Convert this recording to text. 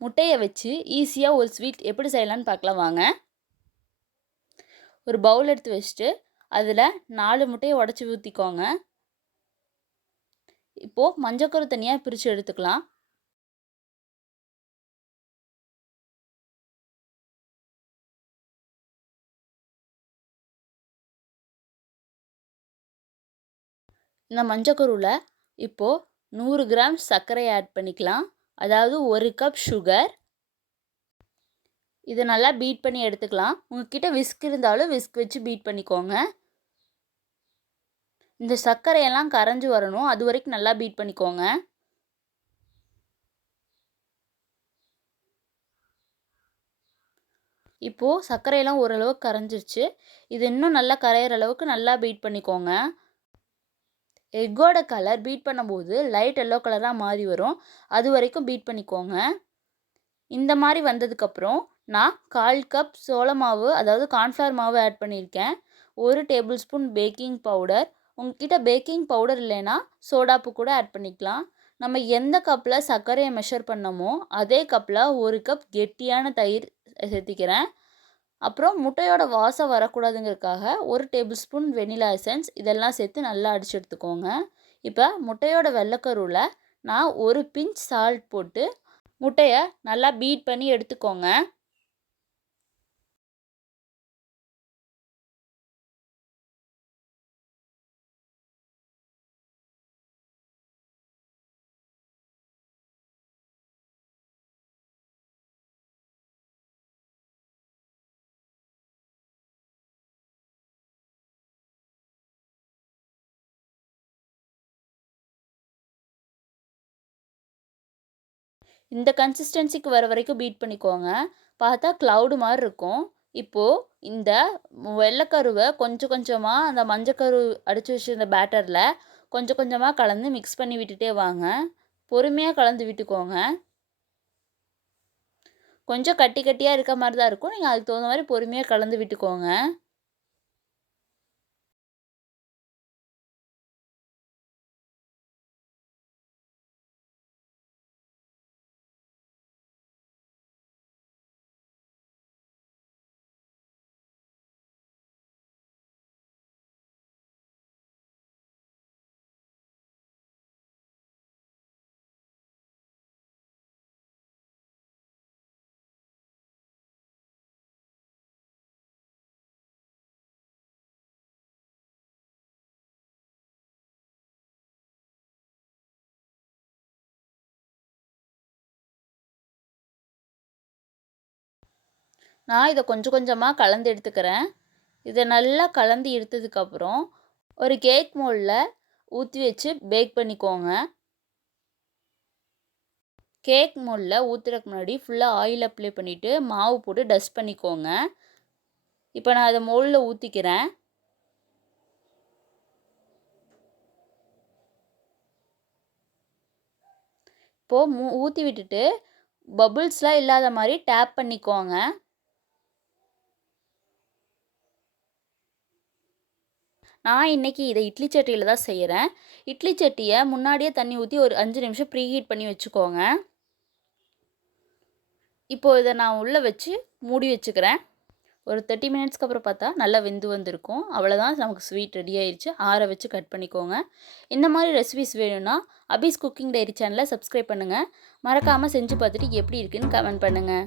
முட்டையை வச்சு ஈஸியாக ஒரு ஸ்வீட் எப்படி செய்யலான்னு பார்க்கலாம் வாங்க. ஒரு பவுல் எடுத்து வச்சுட்டு அதில் நாலு முட்டையை உடச்சி ஊற்றிக்கோங்க இப்போது மஞ்சக்கரு தனியாக பிரித்து எடுத்துக்கலாம். இந்த மஞ்சக்கருவில் இப்போது நூறு கிராம் சர்க்கரை ஆட் பண்ணிக்கலாம். அதாவது ஒரு கப் சுகர் இதை நல்லா பீட் பண்ணி எடுத்துக்கலாம். உங்ககிட்ட விஸ்க் இருந்தாலும் விஸ்க் வச்சு பீட் பண்ணிக்கோங்க. இந்த சர்க்கரையெல்லாம் கரைஞ்சி வரணும். அது வரைக்கும் நல்லா பீட் பண்ணிக்கோங்க. இப்போது சர்க்கரையெல்லாம் ஓரளவுக்கு கரைஞ்சிருச்சு. இது இன்னும் நல்லா கரையிற அளவுக்கு நல்லா பீட் பண்ணிக்கோங்க. எக்கோட கலர் பீட் பண்ணும்போது லைட் எல்லோ கலராக மாறி வரும். அது வரைக்கும் பீட் பண்ணிக்கோங்க. இந்த மாதிரி வந்ததுக்கப்புறம் நான் கால் கப் சோள மாவு அதாவது கார்ன்ஃப்ளவர் மாவு ஆட் பண்ணியிருக்கேன். ஒரு டேபிள் ஸ்பூன் பேக்கிங் பவுடர். உங்ககிட்ட பேக்கிங் பவுடர் இல்லைன்னா சோடாப்பு கூட ஆட் பண்ணிக்கலாம். நம்ம எந்த கப்பில் சர்க்கரையை மெஷர் பண்ணமோ அதே கப்பில் ஒரு கப் கெட்டியான தயிர் சேர்த்திக்கிறேன். அப்புறம் முட்டையோட வாசம் வரக்கூடாதுங்கிறதுக்காக ஒரு டேபிள் ஸ்பூன் வெனிலா எசன்ஸ் இதெல்லாம் சேர்த்து நல்லா அடிச்சு எடுத்துக்கோங்க. இப்போ முட்டையோட வெள்ளைக்கருவில் நான் ஒரு பிஞ்ச் சால்ட் போட்டு முட்டையை நல்லா பீட் பண்ணி எடுத்துக்கோங்க. இந்த கன்சிஸ்டன்சிக்கு வர வரைக்கும் பீட் பண்ணிக்கோங்க. பார்த்தா க்ளவுடு மாதிரி இருக்கும். இப்போது இந்த வெள்ளைக்கருவை கொஞ்சம் கொஞ்சமாக அந்த மஞ்சக்கரு அடித்து வச்சுருந்த பேட்டரில் கொஞ்சம் கொஞ்சமாக கலந்து மிக்ஸ் பண்ணி விட்டுட்டே வாங்க. பொறுமையாக கலந்து விட்டுக்கோங்க. கொஞ்சம் கட்டி கட்டியாக இருக்க மாதிரி தான் இருக்கும். நீங்கள் அதுக்கு தகுந்த மாதிரி பொறுமையாக கலந்து விட்டுக்கோங்க. நான் இதை கொஞ்சம் கொஞ்சமாக கலந்து எடுத்துக்கிறேன். இதை நல்லா கலந்து எடுத்ததுக்கப்புறம் ஒரு கேக் மோல்டில் ஊற்றி வச்சு பேக் பண்ணிக்கோங்க. கேக் மோல்டில் ஊற்றுறதுக்கு முன்னாடி ஃபுல்லாக ஆயில் அப்ளை பண்ணிவிட்டு மாவு போட்டு டஸ்ட் பண்ணிக்கோங்க. இப்போ நான் அதை மோல்டில் ஊற்றிக்கிறேன் இப்போது மூ ஊற்றி விட்டுட்டு பபுள்ஸ்லாம் இல்லாத மாதிரி டேப் பண்ணிக்கோங்க. நான் இன்றைக்கி இதை இட்லி சட்டியில் தான் செய்கிறேன் இட்லி சட்டியை முன்னாடியே தண்ணி ஊற்றி ஒரு அஞ்சு நிமிஷம் ப்ரீ ஹீட் பண்ணி வச்சுக்கோங்க. இப்போது இதை நான் உள்ளே வச்சு மூடி வச்சுக்கிறேன். ஒரு தேர்ட்டி மினிட்ஸ்க்கு அப்புறம் பார்த்தா நல்லா வெந்து வந்திருக்கும். அவ்வளோதான் நமக்கு ஸ்வீட் ரெடி ஆயிடுச்சு ஆற வச்சு கட் பண்ணிக்கோங்க. இந்த மாதிரி ரெசிபிஸ் வேணும்னா அபிஸ் குக்கிங் டைரி சேனலை சப்ஸ்கிரைப் பண்ணுங்கள் மறக்காமல் செஞ்சு பார்த்துட்டு எப்படி இருக்குன்னு கமெண்ட் பண்ணுங்கள்